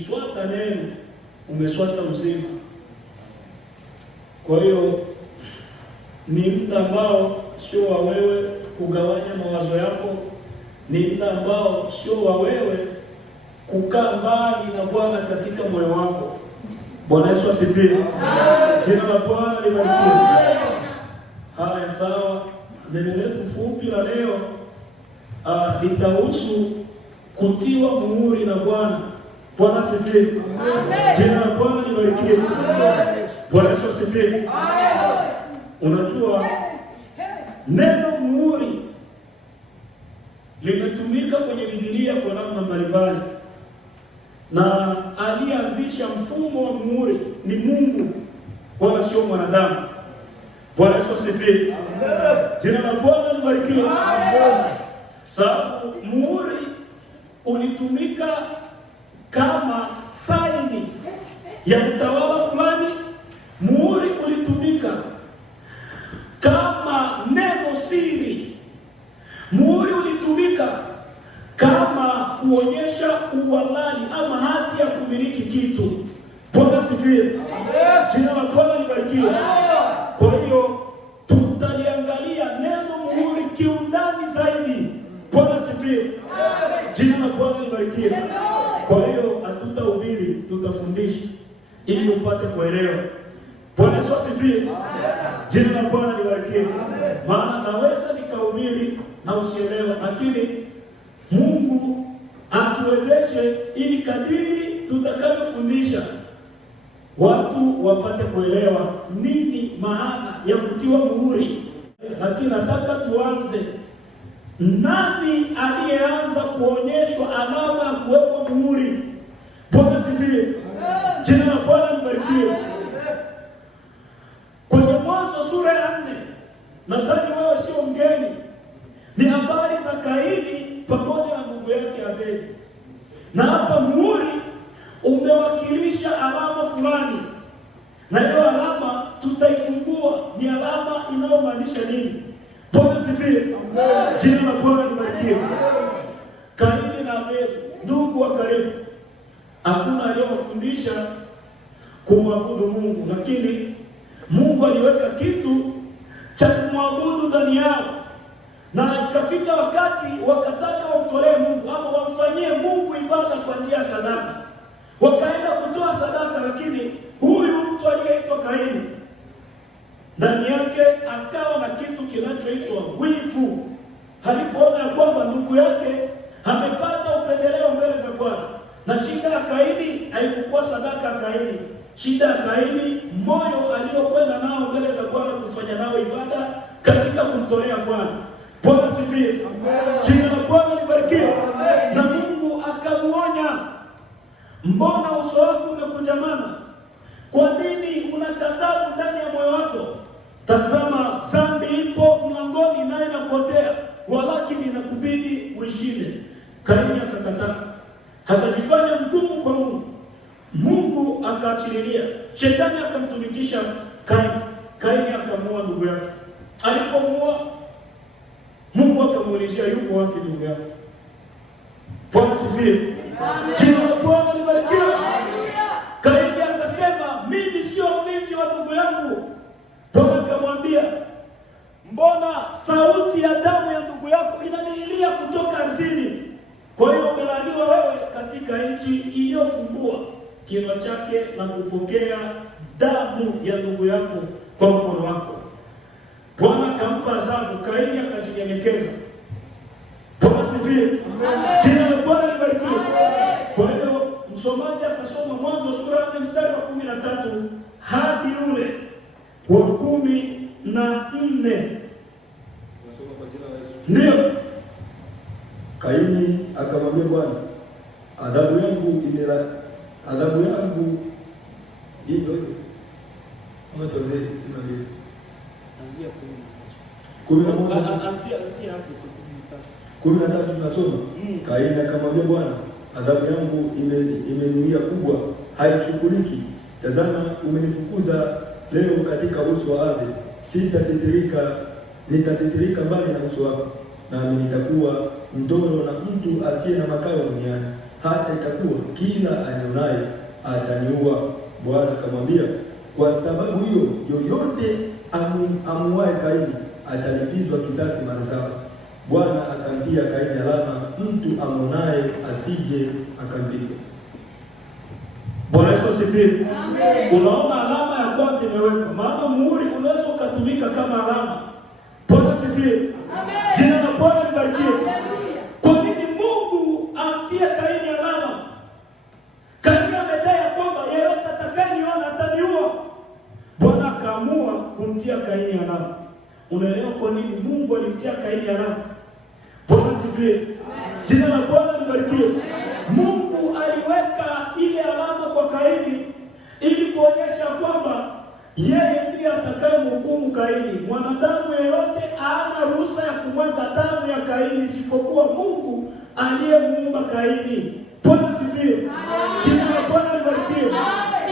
ukiswata neno umeswata uzima. Kwa hiyo ni muda ambao sio wa wewe kugawanya mawazo yako, ni muda ambao sio wa wewe kukaa mbali na Bwana katika moyo wako. Bwana Yesu asifiwe. Jina la Bwana libarikiwe. Haya, sawa. Neno letu fupi la leo litahusu kutiwa muhuri na Bwana. Bwana asifiwe. Jina la Bwana libarikiwe. Bwana Yesu asifiwe. Unajua neno muhuri limetumika kwenye Biblia kwa namna mbalimbali, na alianzisha mfumo wa muhuri ni Mungu wala sio mwanadamu. Bwana Yesu asifiwe. Jina la Bwana libarikiwe. Sababu muhuri ulitumika kama saini ya utawala fulani. Muhuri ulitumika kama neno siri. Muhuri ulitumika kama kuonyesha uhalali ama hati ya kumiliki kitu. Bwana asifiwe. Jina la Bwana libarikiwe. Kwa hiyo tutaliangalia neno muhuri kiundani zaidi. Bwana asifiwe. Jina la Bwana libarikiwe. Kwa hiyo hatutahubiri, tutafundisha ili upate kuelewa. Bwana Yesu asifiwe. Jina la Bwana libarikiwe. Maana naweza nikahubiri na usielewe, lakini Mungu atuwezeshe ili kadiri tutakavyofundisha watu wapate kuelewa nini maana ya kutiwa muhuri. Lakini nataka tuanze, nani aliyeanza kuonyeshwa alama ya kuwekwa muhuri? Bwana asifiwe. Jina la Bwana libarikiwe. Kwenye Mwanzo sura ya 4, nadhani wewe sio mgeni, ni habari za Kaini pamoja na ndugu yake Abeli. Na hapa muhuri umewakilisha alama fulani, na hiyo alama tutaifungua ni alama inayomaanisha nini. Bwana asifiwe. Jina la Bwana libarikiwe. Kaini na Abeli, ndugu wa karibu, hakuna aliyowafundisha kumwabudu Mungu, lakini Mungu aliweka kitu cha kumwabudu ndani yao, na ikafika wakati wakataka wamtolee Mungu ama wamfanyie Mungu ibada kwa njia ya sadaka. Wakaenda kutoa sadaka, lakini huyu mtu aliyeitwa Kaini ndani yake akawa na kitu kinachoitwa wivu. Alipoona ya kwamba ndugu yake amepata upendeleo mbele za Bwana, na shida ya Kaini haikuwa sadaka ya Kaini. Shida ya Kaini moyo aliokwenda nao mbele za Bwana kufanya nao ibada katika kumtolea Bwana. Bwana asifiwe. Jina la Bwana libarikiwe. Na Mungu akamuonya, mbona uso wako umekunjamana? Kwa nini una ghadhabu ndani ya moyo wako? Tazama, dhambi ipo mlangoni naye inapotea, walakini inakubidi uishinde. Kaini akakataa, akajifanya mgumu kwa Mungu. Mungu akaachililia, shetani akamtumikisha Kaini. Kaini akamuua ndugu yake. Alipomuua, Mungu akamuulizia, yuko wapi ndugu yako? Bwana asifiwe. Jina la Bwana libarikiwe. Kaini akasema, mimi sio mlinzi wa ndugu yangu. Bwana akamwambia, mbona sauti ya damu ya ndugu yako inanilia kutoka ardhini? Kwa hiyo umelaaniwa wewe katika nchi iliyofungua kinywa chake na kupokea damu ya ndugu yako kwa mkono wako. Bwana akampa adhabu, Kaini akajinyenyekeza. Bwana asifiwe. Jina la Bwana libarikiwe. Kwa hiyo msomaji akasoma Mwanzo sura ya 4 mstari wa 13 hadi ule wa 14. Ndio. Kaini akamwambia Bwana, adhabu yangu hiyo mtoze ndio. Anzia 13 tunasoma. Kaini akamwambia Bwana, adhabu yangu imeniwia kubwa, haichukuliki. Tazama, umenifukuza leo katika uso wa ardhi. Nitasitirika mbali na uso wako, nami nitakuwa mtoro na mtu asiye na makao duniani, hata itakuwa kila anionaye ataniua. Bwana akamwambia, kwa sababu hiyo yoyote amuaye Kaini atalipizwa kisasi mara 7. Bwana akamtia Kaini alama, mtu amwonaye asije akampiga. Bwana Yesu asifiwe. Amen. Unaona alama ya kwanza imewekwa, maana muhuri unaweza ukatumika kama alama. Bwana asifiwe. Amen. Jina la Bwana libarikiwe. Haleluya. Kwa nini Mungu amtie Kaini alama? Kaini amedai kwamba yeyote atakayeniona ataniua. Bwana akaamua kumtia Kaini alama. Unaelewa kwa nini Mungu alimtia Kaini alama? Bwana asifiwe. Jina la Bwana libarikiwe. Mungu aliweka ile alama kwa Kaini ili kuonyesha kwamba yeye ndiye atakayemhukumu Kaini. Mwanadamu yeyote hana ruhusa ya kumwaga damu ya Kaini isipokuwa Mungu aliyemuumba Kaini. Bwana asifiwe. Jina la Bwana libarikiwe.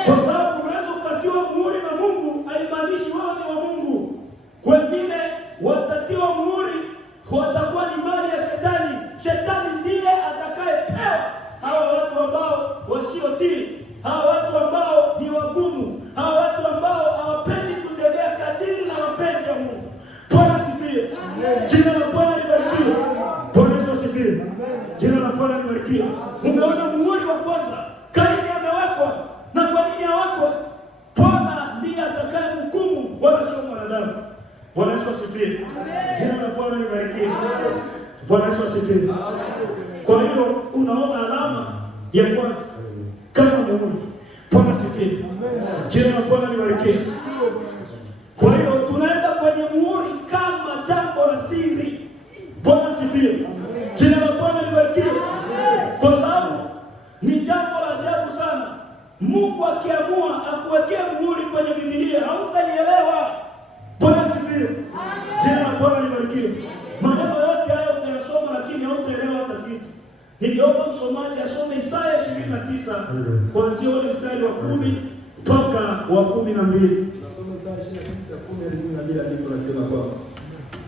Kwa sababu unaweza ukatiwa muhuri na Mungu, haimaanishi wewe ni wa Mungu. Wengine watatiwa muhuri watakuwa ni mali ya Shetani. Shetani ndiye atakayepewa hawa watu ambao wasiotii, hawa watu ambao ni wagumu, hawa watu ambao hawapendi kutembea kadiri na mapenzi ya Mungu. Bwana asifiwe. Jina la Bwana libarikiwe. Bwana Yesu asifiwe. Jina la Bwana libarikiwe. Umeona muhuri wa kwanza, Kaini amewekwa. Na kwa nini hawako? Bwana ndiye atakayemhukumu, wala sio mwanadamu. Bwana Yesu asifiwe. Jina la Bwana libarikiwe. Bwana Yesu asifiwe. Kwa hiyo unaona alama ya kwanza kama muhuri. Bwana asifiwe. Jina la Bwana libarikiwe. Kwa hiyo tunaenda kwenye muhuri kama jambo la siri. Bwana asifiwe. Jina la Bwana libarikiwe. Kwa sababu ni jambo la ajabu sana. Mungu akiamua akuwekea muhuri kwenye Biblia, hautaielewa. Bwana asifiwe. Jina la Bwana libarikiwe. Maneno yote hayo utayasoma lakini hautaelewa hata kitu. Ningeomba msomaji asome Isaya 29 kuanzia ule mstari wa 10 mpaka wa 12. Nasoma Isaya 29:10-12, ndipo nasema kwamba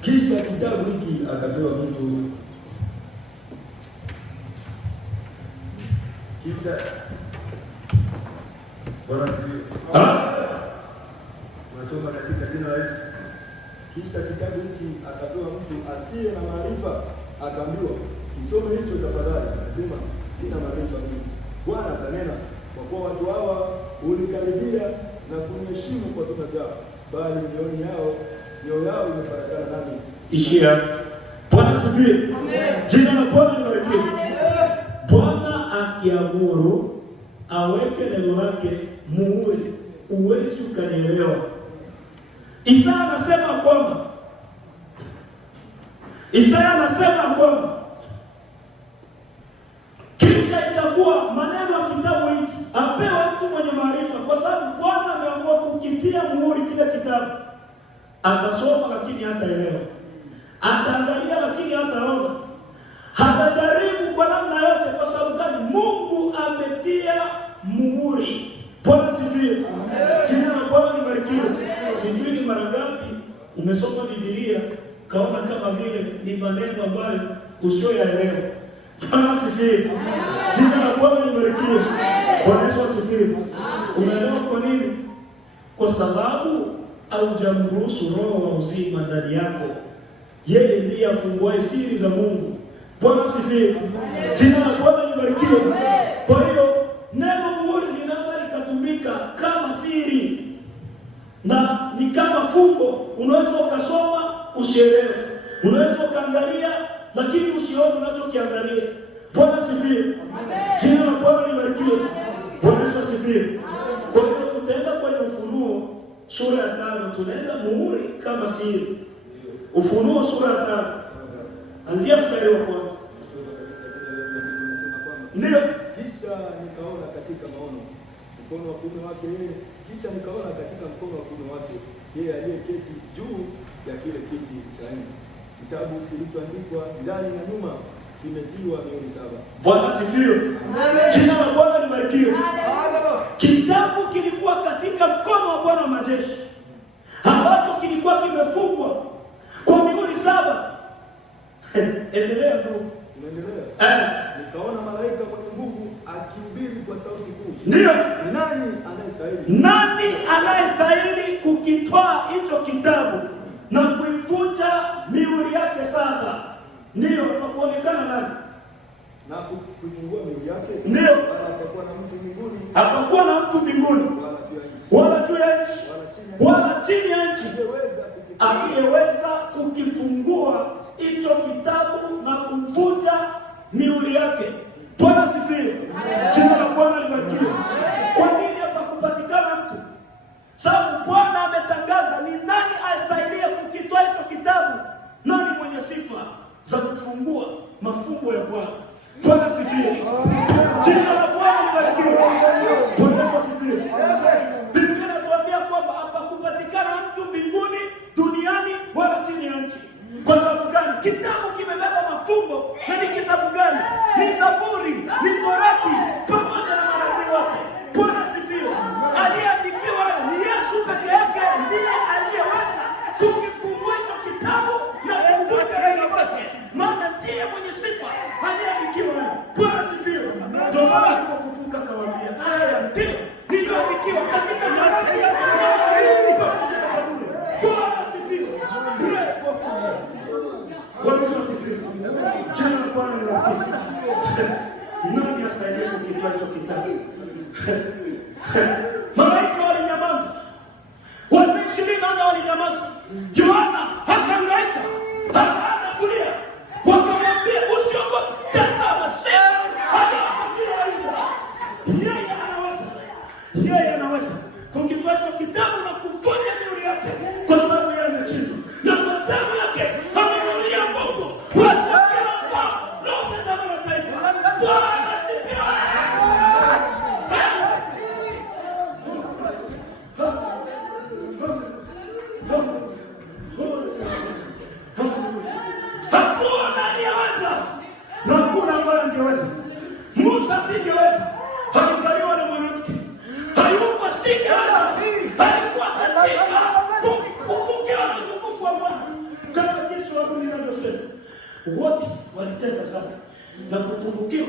kisha kitabu hiki akapewa mtu, kisha Bwana asifiwe. Nasoma katika jina la Yesu. Kisha kitabu hiki akapewa mtu asiye na maarifa, akaambiwa, kisome hicho tafadhali. Akasema, sina maarifa mimi. Bwana akanena, kwa kuwa watu hawa unikaribia na kuniheshimu kwa vinywa vyao, bali mioyo yao imefarakana nami. Ishia. Bwana asifiwe. Amen. Jina la Bwana libarikiwe. Bwana akiamuru aweke neno lake muhuri, uwezi ukanielewa. Isaya anasema kwamba kisha itakuwa maneno ya kitabu hiki apewa mtu mwenye maarifa, kwa sababu Bwana ameamua kukitia muhuri kile kitabu. Atasoma lakini hataelewa, ataangalia lakini hataona, hatajaribu kwa namna yote. Kwa sababu gani? Mungu ametia muhuri. Bwana asifiwe. Jina la Bwana libarikiwe. Sijui ni mara ngapi umesoma Biblia kaona kama vile ni maneno ambayo usiyoyaelewa. Bwana asifiwe. Jina la Bwana libarikiwe. Bwana Yesu asifiwe. Unaelewa kwa nini? Kwa sababu haujamruhusu Roho wa uzima ndani yako. Yeye ndiye afunguaye siri za Mungu. Bwana asifiwe. Jina la Bwana libarikiwe. Kwa hiyo neno muhuri linaweza likatumika kama siri na ni kama fumbo. Unaweza ukasoma usielewe, unaweza ukaangalia lakini usione unachokiangalia. Bwana asifiwe. Jina la Bwana libarikiwe. Bwana Yesu asifiwe. Kwa hiyo tutaenda kwenye Ufunuo sura ya 5, tunaenda muhuri kama siri. Ufunuo sura ya 5 anzia mstari wa kwanza. Ndio. Kisha nikaona katika maono mkono wa kuume wake yeye, kisha nikaona katika mkono wa kuume wake yeye aliyeketi juu ya kile kiti cha enzi, kitabu kilichoandikwa ndani na nyuma, kimetiwa mihuri 7. Bwana asifiwe. Jina la Bwana libarikiwe. Kitabu kilikuwa katika mkono wa Bwana wa majeshi, ambacho kilikuwa kimefungwa kwa mihuri 7. Endelea tu. nikaona malaika mwenye nguvu akihubiri kwa sauti kuu. Ndio. Nani anayestahili? Nani anayestahili kukitwaa hicho kitabu na kuivunja mihuri yake saba? Ndio, hakuonekana nani? Na kuifungua mihuri yake? Ndio. Hapakuwa na mtu mbinguni. Hapakuwa na mtu mbinguni. Wala juu ya nchi. Wala chini ya nchi. Aliyeweza kukifungua hicho kitabu na kuvunja mihuri yake. Bwana asifiwe. Jina la Bwana libarikiwe. Kwa nini hapa kupatikana mtu? Sababu Bwana ametangaza ni nani astahiliye kukitoa hicho kitabu, nani mwenye sifa za kufungua mafumbo ya Bwana. Bwana asifiwe. Jina la Bwana libarikiwe. Bwana asifiwe. Biblia inatuambia kwamba hapa kupatikana mtu mbinguni, duniani wala chini ya nchi. Kwa sababu gani? Kitabu kimebeba mafumbo. Na ni kitabu gani? Ni Zaburi, ni Torati, pamoja na manabii wote. Bwana asifiwe. Aliyeandikiwa ni Yesu peke yake ndiye aliyeweza kukifungua hicho kitabu na kuvunja mihuri zake. Maana ndiye mwenye sifa aliyeandikiwa. Bwana asifiwe. Ndio maana alipofufuka akawaambia, haya ndio niliyoandikiwa katika Torati pamoja na Zaburi. Bwana asifiwe. Bwana asifiwe. Jina la Bwana libarikiwe. Nani astahili kukitoa hicho kitabu? Malaika walinyamaza. Watu 24 walinyamaza. Yohana akahangaika, akaanza kulia. Wakamwambia, usiogope, tazama simba anakuja. Yeye anaweza. Yeye anaweza kukitoa hicho kitabu na kuvunja mihuri yake, kwa sababu yeye amechinjwa. Na kwa damu yake amenunulia Mungu watu wa kila ukoo, lugha, jamaa na taifa. Bwana asifiwe. Hakuna aliyeweza na hakuna ambaye angeweza. Musa singeweza, alizaliwa na mwanamke. Ayubu singeweza, alikuwa katika kupungukiwa na utukufu wa Bwana. Kama jinsi Warumi inavyosema, wote walitenda dhambi na kupungukiwa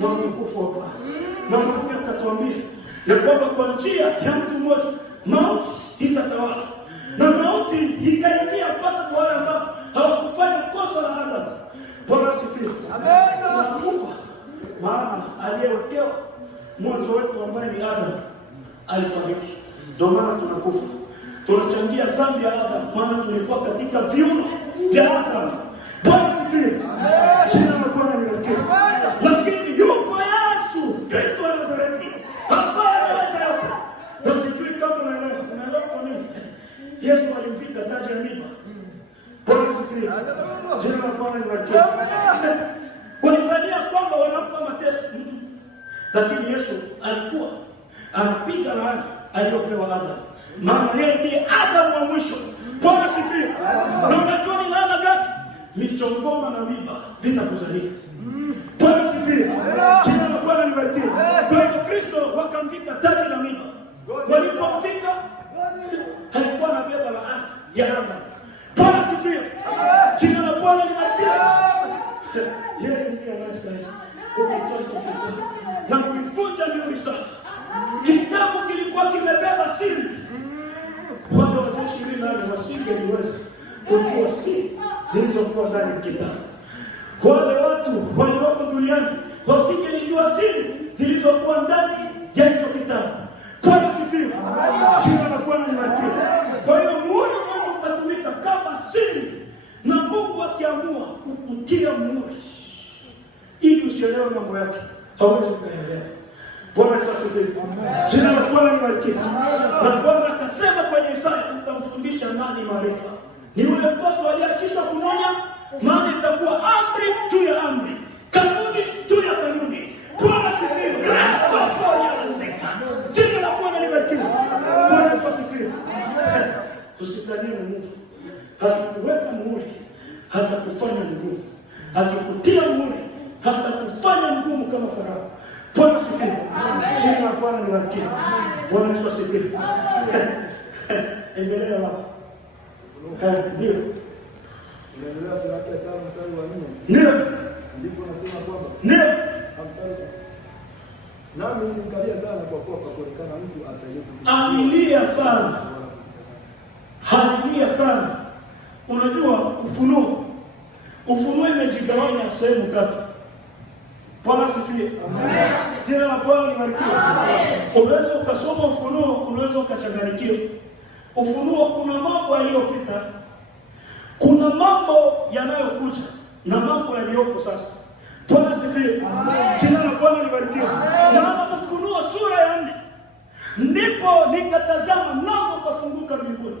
na utukufu wa Bwana. Na Mungu akatuambia ya kwamba kwa njia ya mtu mmoja mauti itatawala, na mauti ikaingia mpaka kwa wale ambao hawakufanya kosa la Adamu. Bwana asifiwe. Amen. Tunakufa maana aliyewekewa mwanzo wetu ambaye ni Adamu alifariki. Ndio maana tunakufa. Tunachangia dhambi ya Adamu, maana tulikuwa katika viuno vya Adamu. Bwana asifiwe. Jina la Bwana libarikiwe. Lakini yupo Yesu Kristo wa Nazareti ambaye anaweza yote. Na sijui kama unaelewa kwa nini Yesu alimvika taji ya miiba. Bwana asifiwe. Jina la Bwana libarikiwe. Walifanyia kwamba wanampa mateso. Lakini Yesu alikuwa anapiga laana aliyopewa Adamu. Maana yeye ndiye Adamu wa mwisho. Bwana asifiwe. Na unajua ni laana gani? Michongoma na miiba vitakuzalia. Bwana asifiwe. Jina la Bwana libarikiwe. Kwa hiyo Kristo wakamvika taji la miiba. Walipomvika alikuwa anabeba laana ya Adamu. Bwana asifiwe. Jina la Bwana libarikiwe. Yeye ndiye anastahili kukitoa hicho kitabu na kuivunja mihuri saba. Kitabu kilikuwa kimebeba siri. Wale wazee 24 wasingeliweza kujua siri zilizokuwa ndani ya kitabu. Wale watu walioko duniani wasingelijua siri zilizokuwa ndani ya hicho kitabu. Bwana asifiwe. Jina la Bwana libarikiwe. Kwa hiyo muhuri mwanzo ukatumika kama siri, na Mungu akiamua kukutia muhuri ili usielewe mambo yake, hawezi kuelewa. Bwana asifiwe. Jina la Bwana libarikiwe. Na Bwana akasema kwenye Isaya, utamfundisha nani maarifa? Ni yule mtoto aliyeachishwa kunyonya, maana itakuwa amri juu ya amri, kanuni juu ya kanuni. Bwana asifiwe. Jina la Bwana libarikiwe. Bwana asifiwe. Usikanie Mungu. Hakikuweka muhuri, hatakufanya mgumu. Hakikutia muhuri, hatakufanya mgumu kama Farao. Bwana asifiwe. Jina la Bwana libarikiwe. Bwana asifiwe. Endelea wapi? Ndio. Unaendelea sura ya 5 mstari wa 4. Ndio. ndipo nasema kwamba ndio nami nikalia sana kwa kuwa pakuonekana mtu astahili. Alilia sana. Halilia sana. Unajua Ufunuo imejigawanya sehemu tatu. Bwana asifiwe. Amen. Jina la Bwana libarikiwe. Amen. Unaweza ukasoma Ufunuo, unaweza ukachanganyikiwa. Ufunuo kuna mambo yaliyopita, kuna mambo yanayokuja na mambo yaliyopo sasa. Bwana asifiwe. Amen. Jina la Bwana libarikiwe. Na Ufunuo sura ya 4. Ndipo nikatazama mlango ukafunguka mbinguni.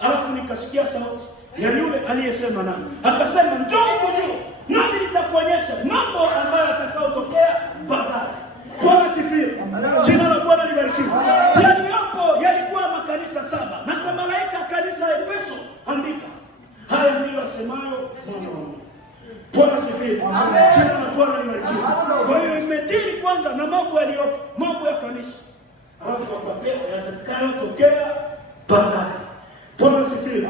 Alafu nikasikia sauti ya yule aliyesema nami. Akasema, njoo huku juu, nami nitakuonyesha mambo ambayo yatakayotokea baadaye. Bwana asifiwe. Jina la Bwana libarikiwe. Yaliyopo yalikuwa makanisa 7. Na kwa malaika kanisa la Efeso andika, haya ndiyo asemayo Mwana wa Mungu. Bwana asifiwe. Jina la Bwana libarikiwe. Kwa hiyo imedili kwanza na mambo yaliyopo, mambo ya kanisa. Alafu akapewa yatakayotokea baadaye. Bwana asifiwe.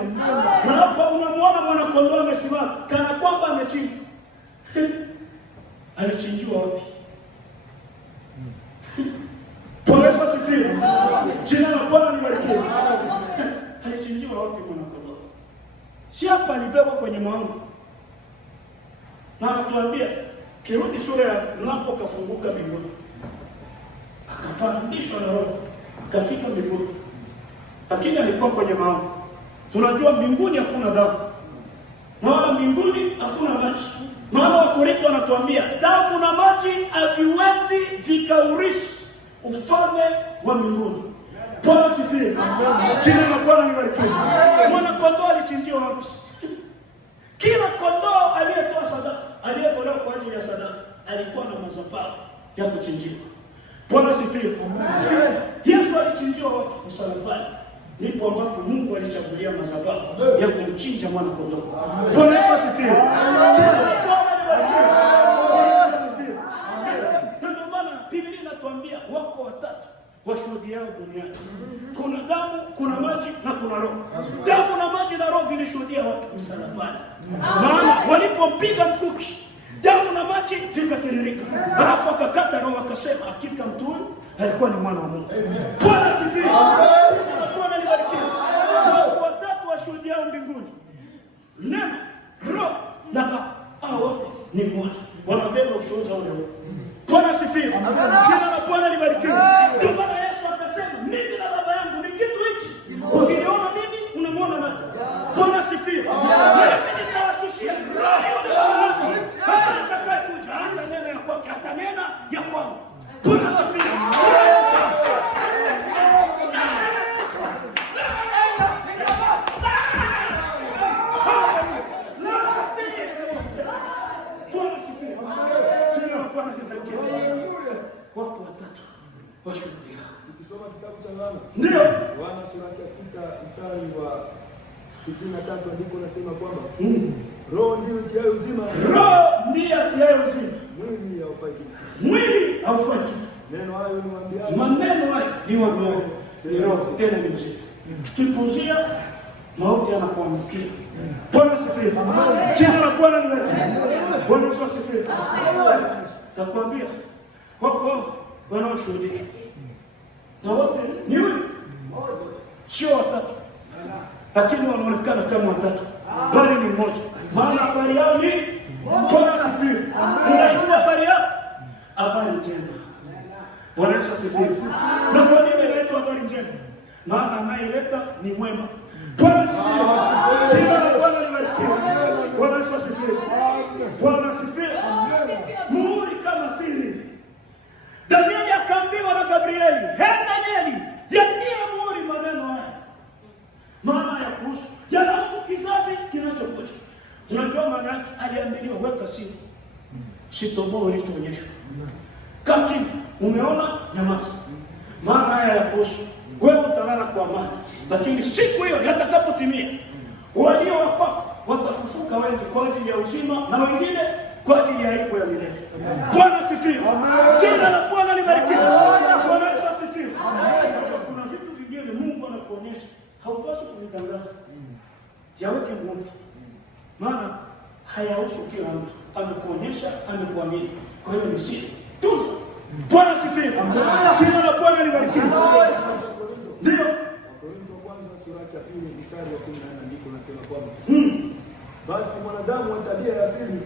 Na hapa unamwona mwana kondoo amesimama kana kwamba amechinjwa. Alichinjiwa wapi? Bwana asifiwe. Jina la Bwana libarikiwe. Alichinjiwa wapi mwana kondoo? Si hapa alibebwa kwenye maono. Na anatuambia kirudi sura ya mlango kafunguka mbinguni. Akapandishwa na Roho, kafika mbinguni. Lakini alikuwa kwenye maono. Tunajua mbinguni hakuna damu. Na wala mbinguni hakuna maji. Maana Wakorintho anatuambia damu na maji haviwezi vikaurithi ufalme wa mbinguni. Bwana asifiwe. Jina la Bwana libarikiwe. Mwana kondoo alichinjiwa wapi? Kila kondoo aliyetoa sadaka, aliyetolewa kwa ajili ya sadaka, alikuwa na madhabahu ya kuchinjiwa. Bwana asifiwe. Yesu alichinjiwa wapi? Msalabani. Ndipo ambapo Mungu alichagulia madhabahu ya kumchinja mwana kondoo. Bwana Yesu asifiwe. Jina la Bwana libarikiwe. Bwana Yesu asifiwe. Ndio maana Biblia inatuambia wako watatu washuhudiao duniani. Kuna damu, kuna maji na kuna roho. Damu na maji na roho vilishuhudia watu msalabani. Maana walipompiga mkuki, damu na maji vikatiririka. Alafu akakata roho, akasema hakika mtu huyu alikuwa ni mwana wa Mungu. Bwana asifiwe. Bwana libarikiwe. Watatu washuhudiao mbinguni. Neno, roho na baba. Hao wote ni mmoja. Wanabeba ushuhuda ule. Bwana asifiwe. Jina la Bwana libarikiwe. Ndio maana Yesu akasema, mimi na baba yangu ni kitu hichi. Ukiniona mimi, unamwona nani? Bwana asifiwe. Mimi nitawashushia roho. Atakayekuja hata neno ya kwake, hata neno ya kwangu. Bwana asifiwe. Watu watatu washuhudia. Ukisoma kitabu cha Yohana, ndio Yohana sura ya 6 mstari wa 63 ndiko nasema kwamba roho ndiyo itiayo uzima. Roho ndiyo itiayo uzima. Mwili haufai kitu. Mwili haufai kitu. Neno hayo niwaambiayo. Maneno hayo niwaambiayo. Ni roho tena ni uzima. Kipuzia mauti yanakuangukia. Bwana asifiwe. Jina la Bwana libarikiwe. Bwana Yesu asifiwe. Takwambia wako wanaoshuhudia. Na wote ni wewe. Sio watatu. Lakini wanaonekana kama watatu. Bali ni mmoja. Maana habari yao ni Bwana asifiwe. Unajua habari yao? Habari njema. Bwana Yesu asifiwe. Na kwa nini inaitwa habari njema? Maana anayeleta ni mwema. Bwana asifiwe. Jina la Bwana libarikiwe. Bwana Yesu asifiwe. Bwana asifiwe. Muhuri kama siri. Danieli akaambiwa na Gabrieli, Danieli, yatie muhuri maneno haya. Maana ya kuhusu yanahusu kizazi kinachokuja. Unajua maana yake? Aliambiwa weka siri. Sitoboa ulichoonyeshwa. Kaki, umeona nyamaza. Maana haya ya kuhusu wewe utalala kwa amani. Lakini siku hiyo yatakapotimia, walio wako watafufuka wengi kwa ajili ya uzima na wengine kwa ajili ya aibu ya milele. Bwana asifiwe. Jina la Bwana libarikiwe. Bwana Yesu asifiwe. Kuna vitu vingine Mungu anakuonyesha haupaswi kuvitangaza. Yaweke Mungu. Maana hayahusu kila mtu. Anakuonyesha siri. Tunza. Bwana sifiwe. Jina la Bwana libarikiwe. Ndio. Wakorintho wa kwanza sura ya 2 mstari wa 14 ndiko nasema kwamba basi mwanadamu wa tabia ya asili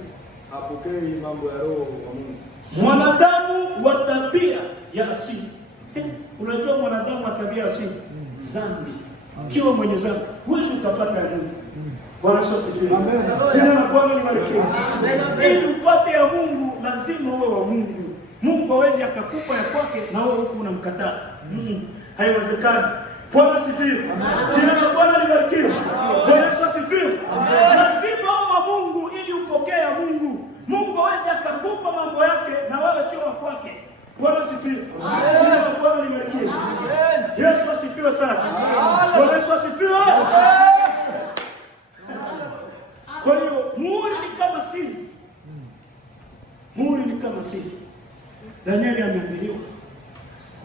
apokee mambo ya roho wa Mungu. Mwanadamu wa tabia ya asili. Unajua mwanadamu wa tabia ya asili dhambi. Ukiwa mwenye dhambi huwezi ukapata ya Mungu. Bwana asifiwe. Amen. Jina la Bwana libarikiwe. Ili upate ya Mungu lazima uwe wa Mungu. Mungu hawezi akakupa ya kwake na wewe huko unamkataa. Haiwezekani. Bwana asifiwe. Jina la Bwana libarikiwe. Bwana asifiwe. Lazima uwe wa Mungu ili upokee ya Mungu. Mungu hawezi akakupa mambo yake na wewe sio wa kwake. Bwana asifiwe. Jina la Bwana libarikiwe. Yesu asifiwe sana. Bwana asifiwe. Kwa hiyo muhuri ni kama siri. Muhuri ni kama siri. Danieli ameambiwa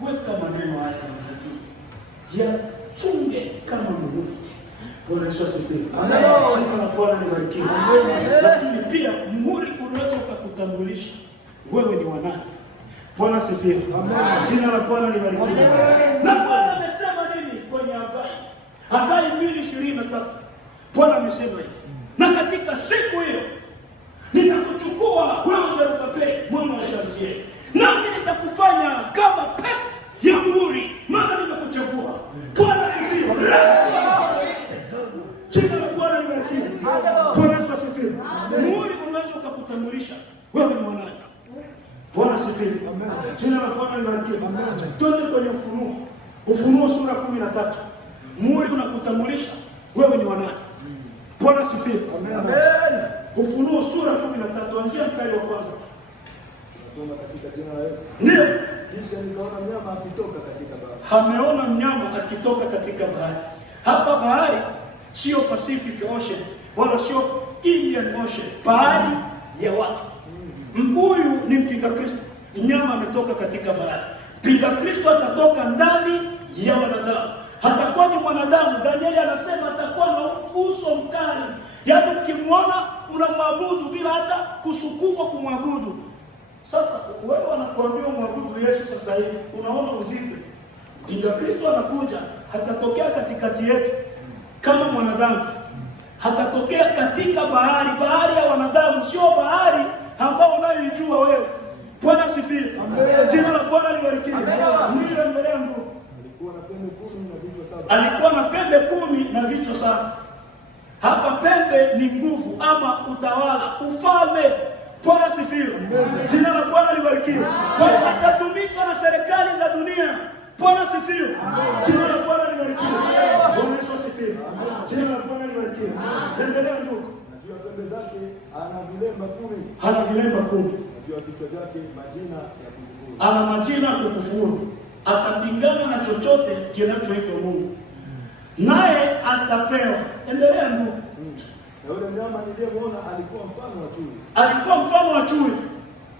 weka maneno haya ya chunge kama muhuri. Bwana Yesu asifiwe. Jina la Bwana libarikiwe. Lakini pia muhuri unaweza kukutambulisha wewe ni wa nani. Bwana asifiwe. Jina la Bwana libarikiwe. Na Bwana amesema nini kwenye Hagai? Hagai 2:23. Bwana amesema hivi. Na katika siku hiyo nitakuchukua wewe Zerubabeli mwana wa Shealtieli, nami nitakufanya kama pepo ya muhuri, maana nimekuchagua. Bwana asifiwe. Jina la Bwana libarikiwe. Bwana asifiwe. Muhuri unaweza kukutambulisha wewe ni nani. Bwana asifiwe. Jina la Bwana libarikiwe. Twende kwenye Ufunuo. Ufunuo sura 13. Muhuri unakutambulisha wewe ni nani. Bwana asifiwe. Amen. Ufunuo sura 13 anzia mstari wa kwanza. Tunasoma katika jina la Yesu. Ndio. Kisha nikaona mnyama akitoka katika bahari. Ameona mnyama akitoka katika bahari. Hapa bahari sio Pacific Ocean wala sio Indian Ocean, bahari ya watu. Huyu ni mpinga Kristo. Mnyama ametoka katika bahari. Mpinga Kristo atatoka ndani ya wanadamu. Hatakuwa ni mwanadamu. Danieli anasema atakuwa na uso mkali. Yaani ukimwona unamwabudu bila hata kusukumwa kumwabudu. Sasa wewe wanakuambia umwabudu Yesu sasa hivi, unaona uzito. Mpinga Kristo anakuja, hatatokea katikati yetu kama mwanadamu. Hatatokea katika bahari, bahari ya wanadamu, sio bahari ambao unayoijua wewe. Bwana asifiwe. Jina la Bwana libarikiwe. Ndio endelea ndugu. Alikuwa na pembe 10 na vichwa 7. Hapa pembe ni nguvu ama utawala, ufalme. Bwana asifiwe. Jina la Bwana libarikiwe. Kwa hiyo atatumika na serikali za dunia. Bwana asifiwe. Jina la Bwana libarikiwe. Bwana Yesu asifiwe. Jina la Bwana libarikiwe. Endelea ndugu. Juu ya pembe zake ana vilemba 10. Ana vilemba 10. Juu ya kichwa chake majina ya kukufuru. Ana majina ya kukufuru. Atapingana na chochote kinachoitwa Mungu. Naye atapewa. Endelea ndugu. Na yule mnyama niliyemwona alikuwa mfano wa chui. Alikuwa mfano wa chui.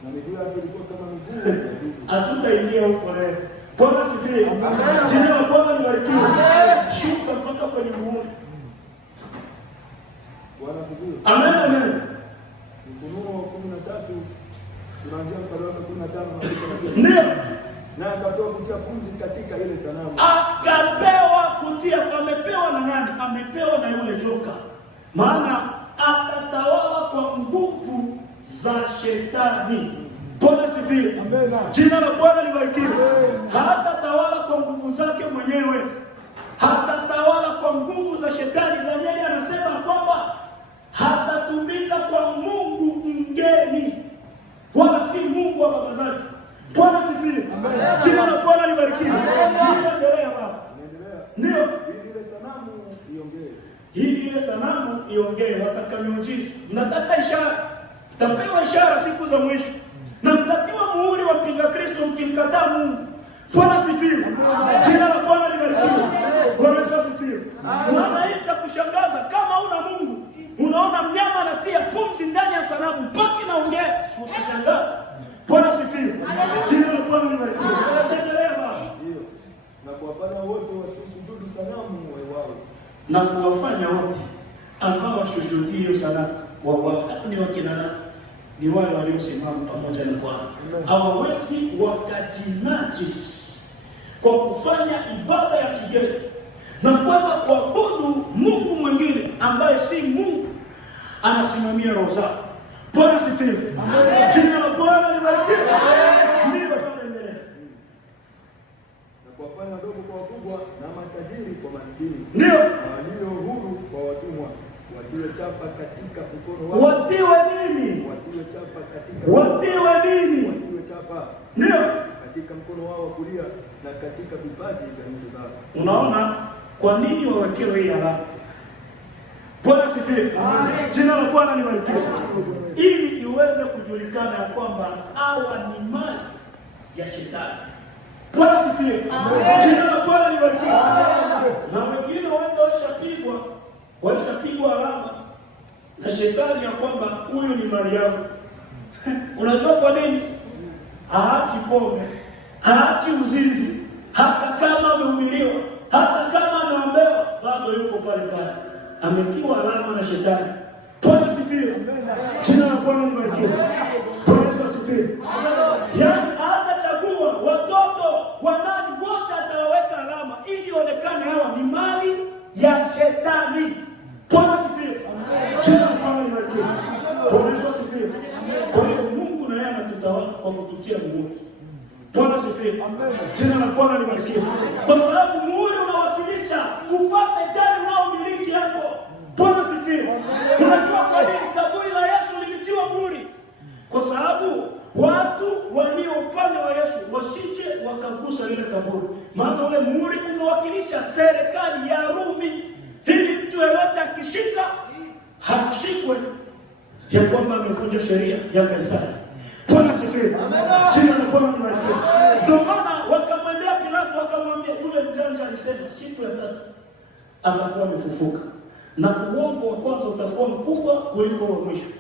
Na miguu yake ilikuwa kama miguu ya dubu. Hatutaingia huko leo. Bwana asifiwe. Jina la Bwana libarikiwe. Shuka mpaka kwenye muhuri. Bwana asifiwe. Amen, amen. Ufunuo 13 tunaanzia mstari wa 15 na 16. Ndio. Na akapewa kutia pumzi katika ile sanamu. Akapewa kutia, amepewa na nani? Amepewa na yule joka. Maana atatawala kwa nguvu za shetani. Bwana asifiwe. Amen. Jina la Bwana libarikiwe. Hatatawala kwa nguvu zake mwenyewe. Hatatawala kwa nguvu za shetani. Danieli anasema kwamba hatatumika kwa Mungu mgeni, wala si Mungu wa baba zake. Bwana asifiwe. Jina la Bwana libarikiwe. Endelea baba. Ndio. Ile sanamu iongee. Ile sanamu iongee. Wataka miujiza. Mnataka ishara. Mtapewa ishara siku za mwisho. Na mtatiwa muhuri wa mpinga Kristo mkimkataa Mungu. Bwana asifiwe. Jina la Bwana libarikiwe. Bwana asifiwe. Maana hii itakushangaza kama una Mungu. Unaona mnyama anatia pumzi ndani ya sanamu, mpaka naongea. Utashangaa. Bwana asifiwe. Jina la Bwana libarikiwe. Endelea baba. Ndio. Na kuwafanya wote wasisujudu sanamu wao. Na kuwafanya wote ambao wasujudie sanamu wao. Ni wakina nani? Ni wale waliosimama pamoja na Bwana. hawawezi wakajinajisi kwa kufanya ibada ya kigeni na kwenda kuabudu Mungu mwingine ambaye si Mungu anasimamia roho zao. Bwana asifiwe. Jina la Bwana libarikiwe. Ndio tunaendelea. Na kuwafanya wadogo kwa wakubwa na matajiri kwa maskini. Ndio. Na walio huru kwa watumwa. Watiwe chapa katika mkono wao. Watiwe nini? Watiwe chapa katika. Watiwe nini? Watiwe chapa. Ndio. Katika mkono wao wa kulia na katika vipaji vya nyuso zao. Unaona kwa nini wawekewe hii alama? Bwana asifiwe. Jina la Bwana libarikiwe. Ili iweze kujulikana ya kwamba hawa ni mali ya shetani. Bwana asifiwe. Jina la Bwana libarikiwe. Na wengine walishapigwa alama na shetani ya kwamba huyu ni mali yangu. Unajua kwa nini? Haachi pombe, haachi uzinzi, hata kama amehubiriwa, hata kama ameombewa, bado yuko pale pale. Ametiwa alama na shetani. Bwana asifiwe. Jina la Bwana libarikiwe. Bwana asifiwe. Yaani atachagua watoto wanani wote atawaweka alama ili ionekane hawa ni mali ya shetani. Bwana asifiwe. Jina la Bwana libarikiwe. Bwana asifiwe. Kwa hiyo Mungu na yeye anatutawala kwa kututia muhuri. Bwana asifiwe. Jina la Bwana libarikiwe. Kwa sababu muhuri unawakilisha ufalme gani unaomiliki hapo. Bwana asifiwe. Unajua kwa nini kaburi la Yesu lilitiwa muhuri? Kwa sababu watu walio upande wa Yesu wasije wakagusa ile kaburi. Maana ule muhuri unawakilisha serikali ya Rumi. Ili mtu yeyote akishika hashikwe ya kwamba amevunja sheria ya Kaisari. Bwana asifiwe. Jina la Bwana libarikiwe. Ndio maana wakamwendea Pilato wakamwambia, yule mjanja alisema siku ya 3 atakuwa amefufuka. Na uongo wa kwanza utakuwa mkubwa kuliko wa mwisho.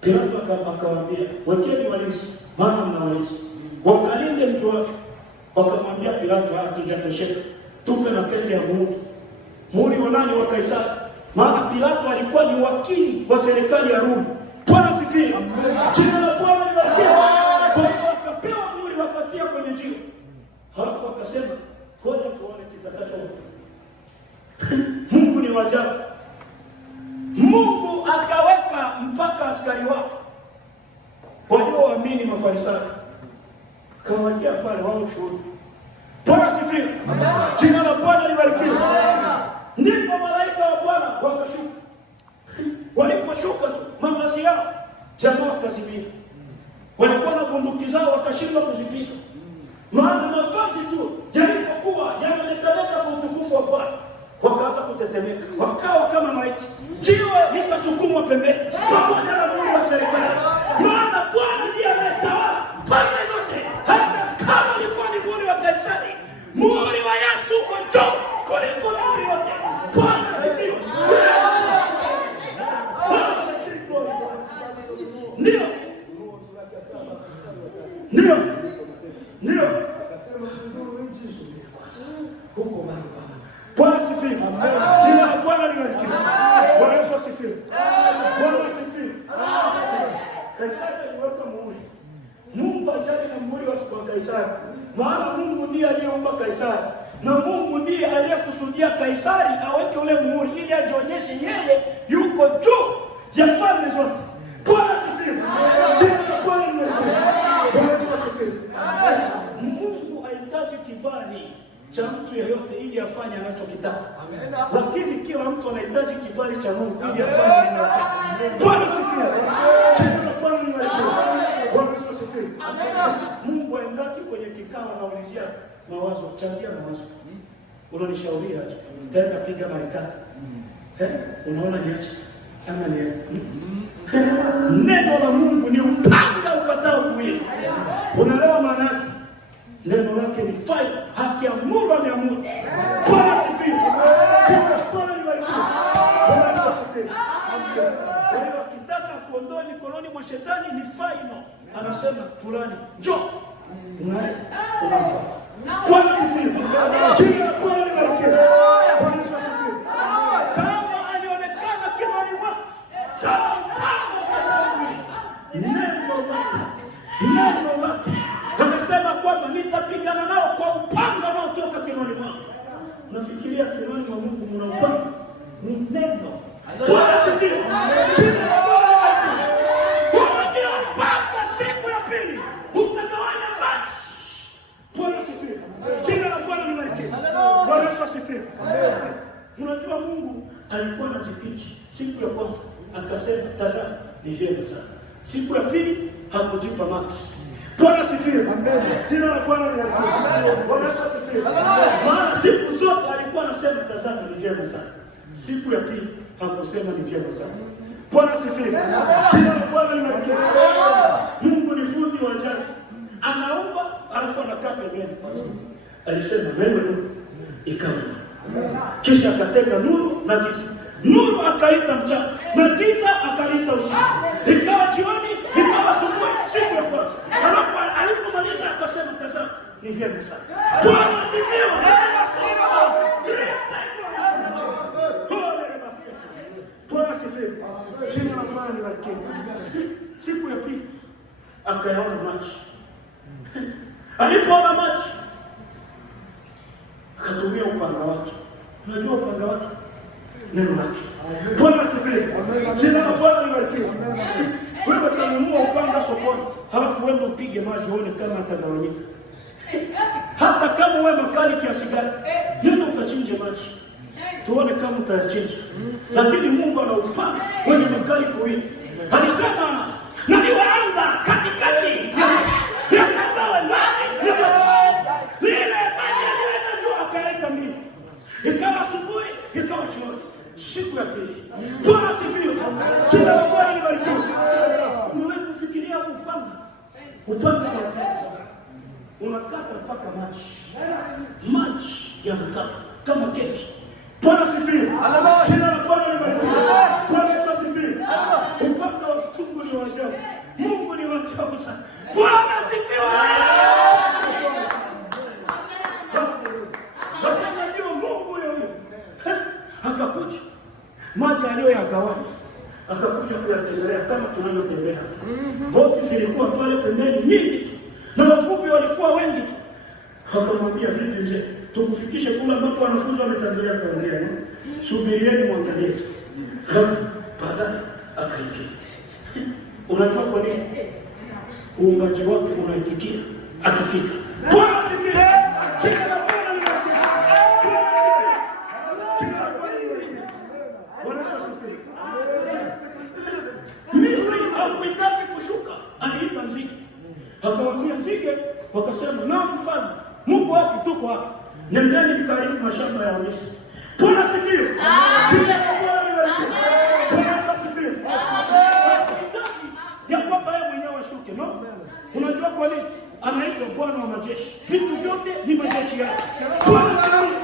Pilato akawaambia, wekeni walinzi, maana mna walinzi. Wakalinde mtu wake. Wakamwambia Pilato, hatujatosheka. Tupe na pete ya muhuri. Muhuri wa nani? Wa Kaisari. Maana Pilato alikuwa ni wakili wa serikali ya Rumi. Bwana asifiwe. Jina la Bwana libarikiwe. Kwa hiyo wakapewa muhuri wakatia kwenye jiwe. Halafu wakasema, ngoja tuone kitakachofuata. Mungu ni wa ajabu. Mungu akaweka mpaka askari wake walioamini Mafarisayo. Kawajia pale wao shuhuda. Bwana asifiwe. Jina la Bwana libarikiwe. Ndipo malaika wa Bwana wakashuka. Waliposhuka tu mavazi yao jamaa wakazimia. Walikuwa na bunduki zao wakashindwa kuzipiga. Maana mavazi tu yalipokuwa yanametameta kwa utukufu wa Bwana, wakaanza kutetemeka, wakawa kama maiti. Jiwe likasukumwa pembeni pamoja na muhuri wa serikali. Maana Bwana ndiye anayetawala falme zote, hata kama ilikuwa ni muhuri wa Kaisari. Muhuri wa Yesu uko juu kuliko muhuri wote. Bwana asifiwe. Ndio. Ndio. Ndio. Akasema mzunguru nchi huko baba. Bwana asifiwe. Jina la Bwana libarikiwe. Bwana Yesu asifiwe. Bwana asifiwe. Kaisari aliweka muhuri. Mungu ajali na muhuri wa Kaisari. Maana Mungu ndiye aliyeumba Kaisari. Na Mungu ndiye aliyekusudia Kaisari aweke ule muhuri ili ajionyeshe yeye yuko juu ya falme zote. Bwana asifiwe. Jina la Bwana libarikiwe. Bwana Yesu asifiwe. Mungu hahitaji kibali cha mtu yeyote ili afanye anachokitaka. Lakini kila mtu anahitaji kibali cha Mungu ili afanye anachotaka. Bwana asifiwe. Jina la Bwana libarikiwe. Bwana Yesu asifiwe. Mungu haendaki kwenye kikao na ulizia mawazo, changia mawazo. Unanishauri aje? Tenda piga Marekani. Unaona niache? Kama ni neno la Mungu ni upanga ukatao kuwili. Unaelewa maana yake? Neno lake ni faida, akiamuru ameamuru. Bwana asifiwe. Jina la Bwana libarikiwe. Bwana asifiwe. Kwa hiyo akitaka kuondoa mikononi mwa shetani ni final. Anasema fulani, njoo. Unampa. Bwana asifiwe. Jina la Bwana libarikiwe. Bwana asifiwe. Kama alionekana kinywani mwako, neno lake alikuwa anajificha. Siku ya kwanza akasema tazama ni vyema sana. Siku ya pili hakujipa max. Bwana asifiwe. Amen. Jina la Bwana libarikiwe. Bwana asifiwe. Maana siku zote alikuwa anasema tazama ni vyema sana. Siku ya pili hakusema ni vyema sana. Bwana asifiwe. Jina la Bwana libarikiwe. Mungu ni fundi wa ajabu. Anaumba alafu anakaa pembeni. Alisema wewe nuru, ikawa. Kisha akatenga nuru na giza. Nuru akaita mchana na giza akaita usiku. Ikawa jioni, ikawa asubuhi, siku ya kwanza. Alafu alipomaliza akasema tazama ni vyema sana. Bwana asifiwe. Bwana asifiwe. Jina la Bwana libarikiwe. Siku ya pili akayaona maji. Alipoona maji akatumia upanga wake. Unajua upanga wake? Neno lake. Bwana asifiwe. Jina la Bwana libarikiwe. Wewe utanunua upanga sokoni, halafu uende upige maji uone kama atagawanyika. Hata kama wewe makali kiasi gani, nenda ukachinje maji. Tuone kama utayachinja. Lakini Mungu ana upanga wenye makali kuwili. Alisema na niwaanga katikati ya maji. Yakagawa maji na maji. Lile maji yalienda juu akaenda mbili. Ikawa asubuhi, ikawa jioni. Siku ya pili. Bwana asifiwe. Jina la Bwana libarikiwe. Umewahi kufikiria upanga? Upanga wa tatu. Unakata mpaka maji. Maji yanakata kama keki. Bwana asifiwe. Jina la Bwana libarikiwe. Bwana asifiwe. Upanga wa Mungu ni wa ajabu. Mungu ni wa ajabu sana. Bwana asifiwe. Ndio Mungu yeye. Akakuja. Maji aliyoyagawanya akakuja kuyatembelea kama tunavyotembea. Boti zilikuwa pale pembeni nyingi na wavuvi walikuwa wengi tu. Akamwambia vipi mzee, tukufikishe kula ambapo wanafunzi wametangulia kaongea. Subirieni mwangalie. Baadaye akaingia. Unajua kwa nini? Uumbaji wake unaitikia akifika. Bwana asifiwe. Jina la Bwana libarikiwe. Jina la Bwana libarikiwe. Bwana asifiwe. Misri hakuhitaji kushuka, aliita nzige. Akamwambia nzige, wakasema na mfalme, Mungu wapi? Tuko hapa. Nendeni mkaribu mashamba ya Misri. Bwana asifiwe. Jina la Bwana libarikiwe. Bwana asifiwe. Hakuhitaji ya kwamba yeye mwenyewe ashuke, no? Unajua kwa nini? Anaitwa Bwana wa majeshi. Vitu vyote ni majeshi yake. Bwana asifiwe.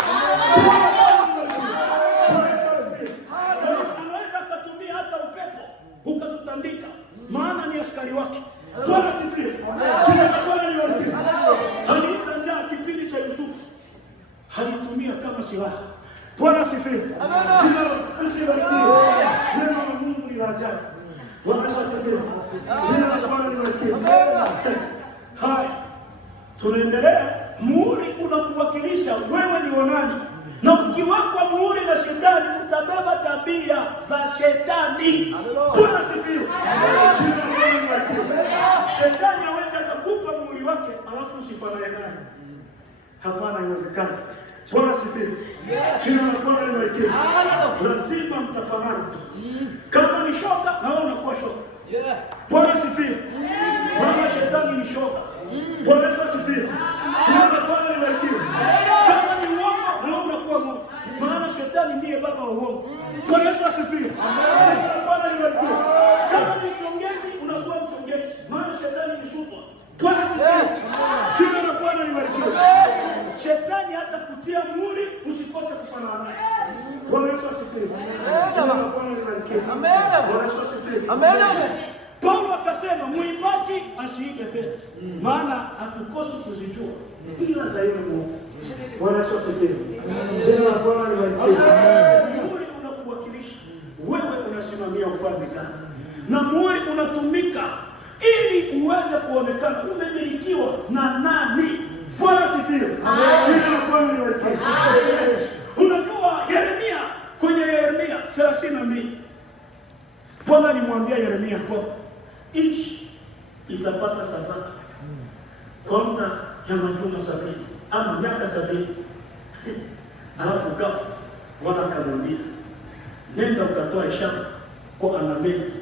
Anaweza kutumia hata upepo ukatutandika, maana ni askari wake. Bwana asifiwe. Jina la Bwana libarikiwe. Aliita njaa kipindi cha Yusufu, alitumia kama silaha. Bwana asifiwe. Jina la Bwana libarikiwe. Neno la Mungu ni la ajabu. Bwana asifiwe. Jina la Bwana libarikiwe. Hai, tunaendelea. Muhuri unakuwakilisha wewe ni nani, na ukiwekwa muhuri na shetani utabeba tabia za shetani. Bwana asifiwe. Jina la Bwana libarikiwe. Shetani hawezi akakupa muhuri wake alafu usifanane naye. Hapana, haiwezekani. Bwana asifiwe. Jina la Bwana libarikiwe. Lazima mtafanana tu. Kama ni shoka, na wewe unakuwa shoka. Bwana asifiwe. Maana shetani ni shoka. Bwana asifiwe. Jina la Bwana libarikiwe. Kama ni uongo, na wewe unakuwa mwongo. Maana shetani ndiye baba wa uongo. Bwana asifiwe. Jina la Bwana libarikiwe. Kama ni mchongezi, unakuwa mchongezi. Maana shetani ni supa. Bwana asifiwe. Jina la Bwana libarikiwe. Shetani hata kutia muhuri usikose kufanana naye. Bwana asifiwe. Jina la Bwana libarikiwe. Bwana asifiwe. Amen. Paulo akasema mwimbaji asiige tena, maana hatukosi kuzijua ila za yule mwovu. Bwana asifiwe. Jina la Bwana libarikiwe. Muhuri unakuwakilisha wewe, unasimamia ufalme gani, na muhuri unatumika ili uweze kuonekana umemilikiwa na nani. Bwana asifiwe. Jina la Bwana libarikiwe. Unajua Yeremia, kwenye Yeremia 32 Bwana alimwambia Yeremia kwa nchi itapata sabato kwa muda ya majuma 70 ama miaka 70. Alafu ghafla Bwana akamwambia nenda ukatoa shamba kwa Anameli.